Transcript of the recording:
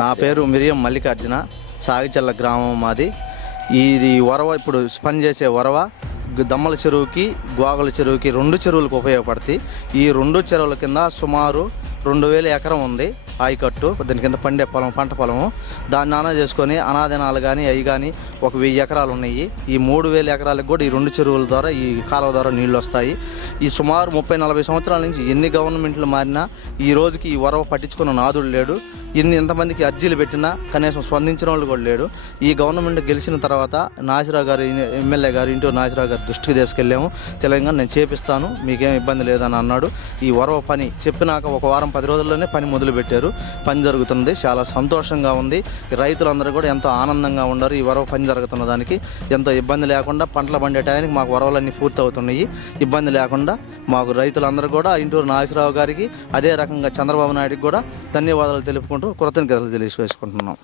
నా పేరు మిరియం మల్లికార్జున, సాగిచల్ల గ్రామం మాది. ఇది వరవ ఇప్పుడు పనిచేసే వరవ దమ్మల చెరువుకి గోగల చెరువుకి 2 చెరువులకు ఉపయోగపడతాయి. ఈ 2 చెరువుల కింద సుమారు 2000 ఎకరం ఉంది ఆయకట్టు. దాని కింద పండే పొలం, పంట పొలము. దాన్ని నానా చేసుకొని అనాదినాలు కానీ అవి కానీ ఒక 1000 ఎకరాలు ఉన్నాయి. ఈ 3000 ఎకరాలకు కూడా ఈ 2 చెరువుల ద్వారా ఈ కాలువ ద్వారా నీళ్ళు వస్తాయి. ఈ సుమారు 30-40 సంవత్సరాల నుంచి ఎన్ని గవర్నమెంట్లు మారినా ఈ రోజుకి ఈ వరవ పట్టించుకున్న నాదుడు లేడు. ఎంతమందికి అర్జీలు పెట్టినా కనీసం స్పందించిన వాళ్ళు కూడా లేడు. ఈ గవర్నమెంట్ గెలిచిన తర్వాత నాసిరావు గారు, ఎమ్మెల్యే గారు, ఇంటూరు నాసిరావు గారి దృష్టికి తీసుకెళ్ళాము. తెలంగాణ నేను చేపిస్తాను, మీకేం ఇబ్బంది లేదని అన్నాడు. ఈ వరవ పని చెప్పినాక 1 వారం 10 రోజుల్లోనే పని మొదలుపెట్టారు. పని జరుగుతుంది, చాలా సంతోషంగా ఉంది. రైతులందరూ కూడా ఎంతో ఆనందంగా ఉన్నారు. ఈ వరవ పని జరుగుతున్న దానికి ఎంతో ఇబ్బంది లేకుండా పంటలు పండే టయానికి మాకు వరవలన్నీ పూర్తి అవుతున్నాయి. ఇబ్బంది లేకుండా మాకు రైతులందరూ కూడా ఇంటూరు నాసిరావు గారికి, అదే రకంగా చంద్రబాబు నాయుడికి కూడా ధన్యవాదాలు తెలుపుకుంటూ కృతజ్ఞతలు తెలియజేసుకుంటున్నాం.